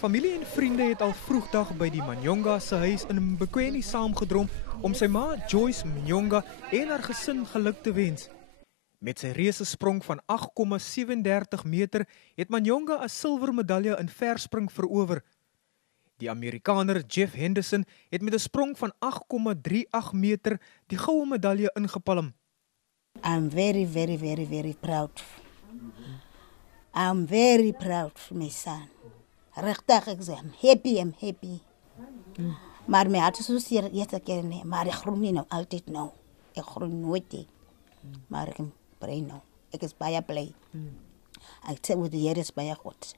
Familie en vriende het al vroegdag by die Manyonga se huis in Mbekweni saamgedrom om sy ma Joyce Manyonga en haar gesin geluk te wens. Met sy reuse sprong van 8,37 meter het Manyonga 'n silwermedalje in verspring verower. Die Amerikaner Jeff Henderson het met 'n sprong van 8,38 meter die goue medalje ingepalm. I'm very proud. I'm very proud for my son. Regtig ek sê, I'm happy. Maar my hart is so seer eerste keer nie, maar ek groen nie nou altyd nou. Ek groen nooit nie. Maar ek bly nou. Ek is baie bly. Ek sê met die Here is baie goed.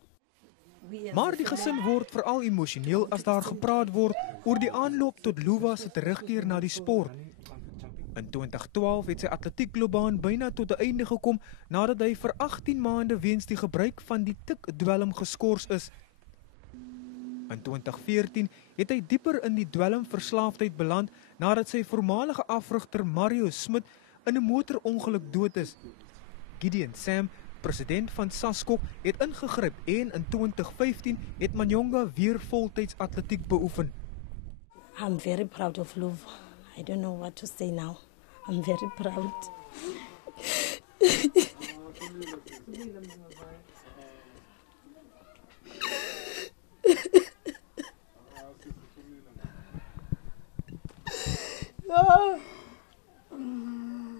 Maar die gesin word veral emosioneel as daar gepraat word oor die aanloop tot Luva se terugkeer na die sport. In 2012 het sy atletiekloopbaan byna tot 'n einde gekom nadat hy vir 18 maande weens die gebruik van die tikdwelm geskort is. In 2014 het hy dieper in die dwelmverslaafdheid beland nadat sy voormalige afrigter Mario Smit in 'n motorongeluk dood is. Gideon Sam, president van SASCOC, het ingegryp en in 2015 het Manyonga weer voltyds atletiek beoefen. I'm very proud of Luva. I don't know what to say now. I'm very proud.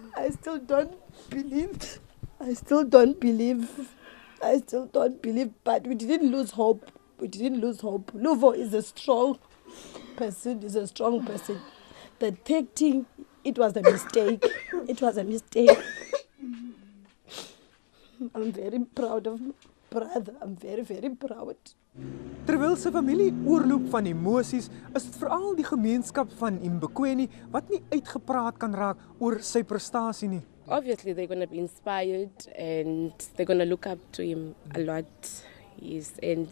I still don't believe, but we didn't lose hope. Luvo is a strong person, The third thing, it was a mistake. I'm very proud of my brother. I'm very proud. Terwyl sy familie oorloop van emosies, is dit veral die gemeenskap van Mbekweni wat nie uitgepraat kan raak oor sy prestasie nie. Obviously, they're going to be inspired and they're going to look up to him a lot. And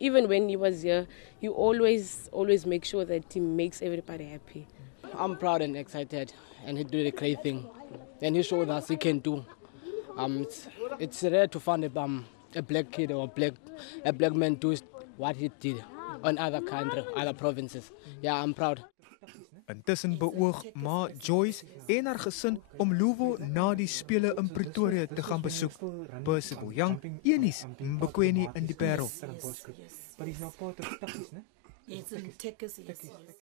even when he was here, he always make sure that he makes everybody happy. I'm proud and excited, and he did a great thing, and he showed us he can do. It's rare to find a black kid or a black man do what he did on other provinces. Yeah, I'm proud. Intussen beoog ma Joyce en haar gesin om Luvo na die spele in Pretoria te gaan besoek. Percival Young, Eunice Mbekweni in die Parel. Yes.